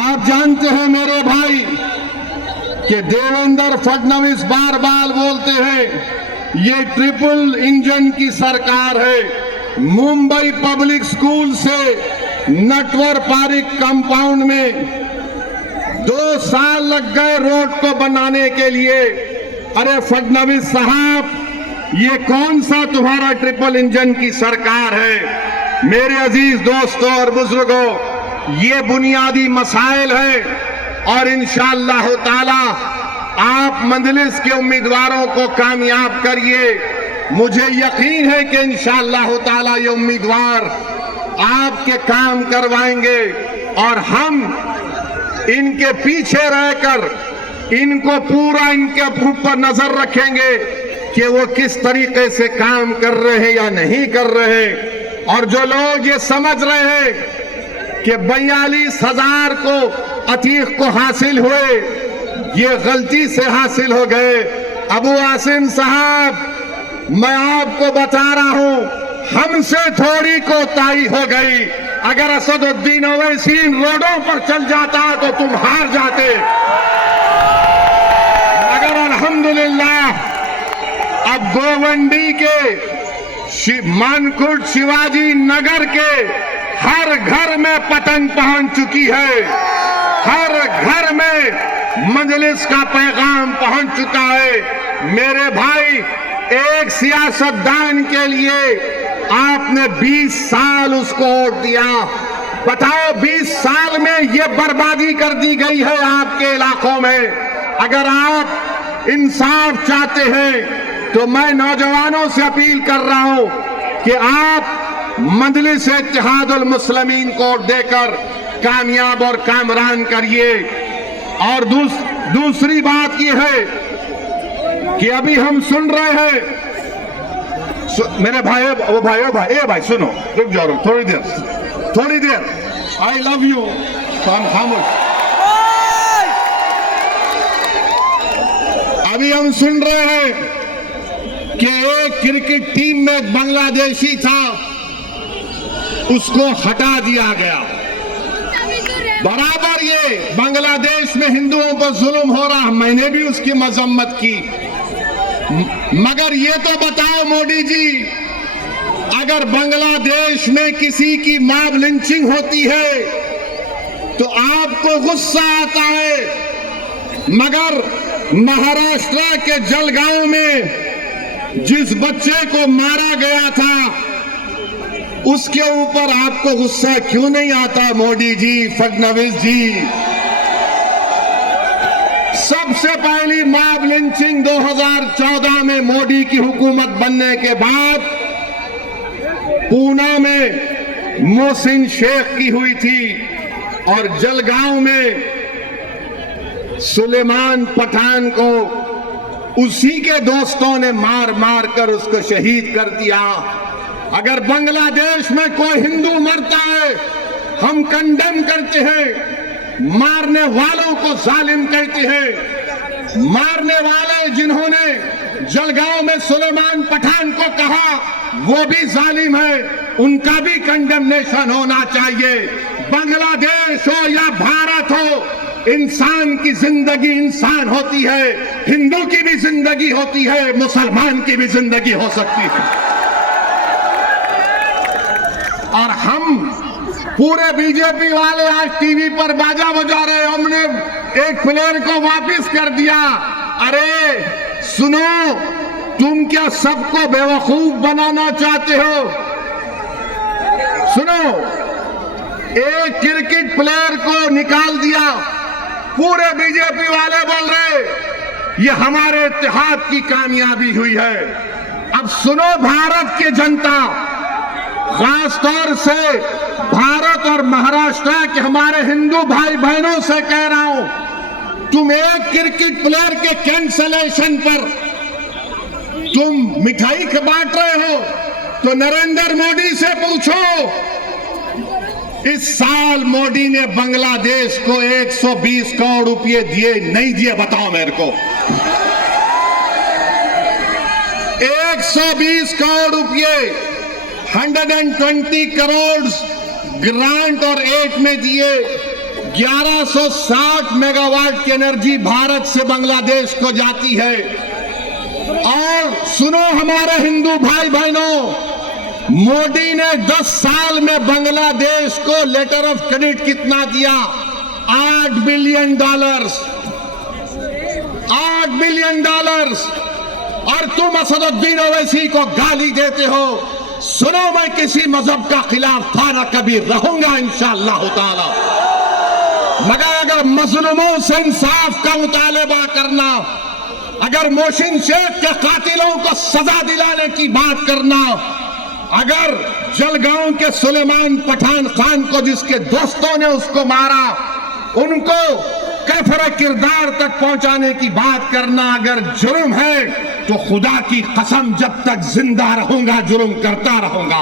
आप जानते हैं मेरे भाई कि देवेंद्र फडणवीस बार बार बोलते हैं ये ट्रिपल इंजन की सरकार है। मुंबई पब्लिक स्कूल से नटवर पार्क कंपाउंड में 2 साल लग गए रोड को बनाने के लिए। अरे फडणवीस साहब, ये कौन सा तुम्हारा ट्रिपल इंजन की सरकार है? मेरे अजीज दोस्तों और बुजुर्गों, ये बुनियादी मसाइल है और इंशाअल्लाह ताला आप मजलिस के उम्मीदवारों को कामयाब करिए। मुझे यकीन है कि इंशाअल्लाह ताला ये उम्मीदवार आपके काम करवाएंगे और हम इनके पीछे रहकर इनको पूरा इनके ऊपर नजर रखेंगे कि वो किस तरीके से काम कर रहे हैं या नहीं कर रहे हैं। और जो लोग ये समझ रहे हैं कि 42,000 को अतीक को हासिल हुए, ये गलती से हासिल हो गए। अबू आसिम साहब, मैं आपको बता रहा हूं, हमसे थोड़ी कोताही हो गई। अगर असदुद्दीन ओवैसी रोडों पर चल जाता तो तुम हार जाते। मगर अल्हम्दुलिल्लाह अब गोवंडी के मानकुट शिवाजी नगर के हर घर में पतंग पहुंच चुकी है। हर घर में मजलिस का पैगाम पहुंच चुका है। मेरे भाई, एक सियासतदान के लिए आपने 20 साल उसको वोट दिया। बताओ 20 साल में ये बर्बादी कर दी गई है आपके इलाकों में। अगर आप इंसाफ चाहते हैं तो मैं नौजवानों से अपील कर रहा हूं कि आप मजलिस इत्तेहादुल मुस्लिमीन को देकर कामयाब और कामरान करिए। और दूसरी बात यह है कि अभी हम सुन रहे हैं, मेरे भाई, ओ भाई सुनो, रुक जाओ थोड़ी देर। I love you. खामोश। अभी हम सुन रहे हैं कि एक क्रिकेट टीम में एक बांग्लादेशी था, उसको हटा दिया गया। बराबर ये बांग्लादेश में हिंदुओं पर जुल्म हो रहा, मैंने भी उसकी मजम्मत की। मगर ये तो बताओ मोदी जी, अगर बांग्लादेश में किसी की मॉब लिंचिंग होती है तो आपको गुस्सा आता है, मगर महाराष्ट्र के जलगांव में जिस बच्चे को मारा गया था उसके ऊपर आपको गुस्सा क्यों नहीं आता मोदी जी, फडणवीस जी? सबसे पहली मॉब लिंचिंग 2014 में मोदी की हुकूमत बनने के बाद पूना में मोहसिन शेख की हुई थी और जलगांव में सुलेमान पठान को उसी के दोस्तों ने मार मार कर उसको शहीद कर दिया। अगर बांग्लादेश में कोई हिंदू मरता है, हम कंडेम करते हैं। मारने वालों को जालिम कहते हैं। मारने वाले जिन्होंने जलगांव में सुलेमान पठान को कहा, वो भी जालिम है, उनका भी कंडेमनेशन होना चाहिए। बांग्लादेश हो या भारत हो, इंसान की जिंदगी इंसान होती है। हिंदू की भी जिंदगी होती है, मुसलमान की भी जिंदगी हो सकती है। और हम पूरे बीजेपी वाले आज टीवी पर बाजा बजा रहे, हमने एक प्लेयर को वापस कर दिया। अरे सुनो, तुम क्या सबको बेवकूफ बनाना चाहते हो? सुनो, एक क्रिकेट प्लेयर को निकाल दिया, पूरे बीजेपी वाले बोल रहे ये हमारे इत्तेहाद की कामयाबी हुई है। अब सुनो भारत की जनता, खास तौर से भारत और महाराष्ट्र के हमारे हिंदू भाई बहनों से कह रहा हूं, तुम एक क्रिकेट प्लेयर के कैंसलेशन पर तुम मिठाई बांट रहे हो तो नरेंद्र मोदी से पूछो। इस साल मोदी ने बांग्लादेश को 120 करोड़ रुपए दिए नहीं दिए? बताओ मेरे को। 120 करोड़ रुपए, 120 करोड़ ग्रांट और एड में दिए। 1160 मेगावाट की एनर्जी भारत से बांग्लादेश को जाती है। और सुनो हमारे हिंदू भाई बहनों, मोदी ने 10 साल में बांग्लादेश को लेटर ऑफ क्रेडिट कितना दिया? $8 बिलियन। $8 बिलियन। और तुम असदुद्दीन ओवैसी को गाली देते हो। सुनो, मैं किसी मजहब का खिलाफ था ना कभी रहूंगा इंशाअल्लाह ताला, मगर अगर मजलूमों से इंसाफ का मुतालबा करना, अगर मोहसिन शेख के कातिलों को सजा दिलाने की बात करना, अगर जलगांव के सुलेमान पठान खान को जिसके दोस्तों ने उसको मारा उनको कैफर किरदार तक पहुंचाने की बात करना अगर जुर्म है तो खुदा की कसम जब तक जिंदा रहूंगा जुर्म करता रहूंगा।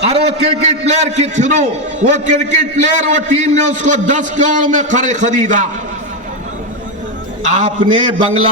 और वो क्रिकेट प्लेयर के थ्रू, वो क्रिकेट प्लेयर, वो टीम ने उसको 10 करोड़ में खरीदा। आपने बंगला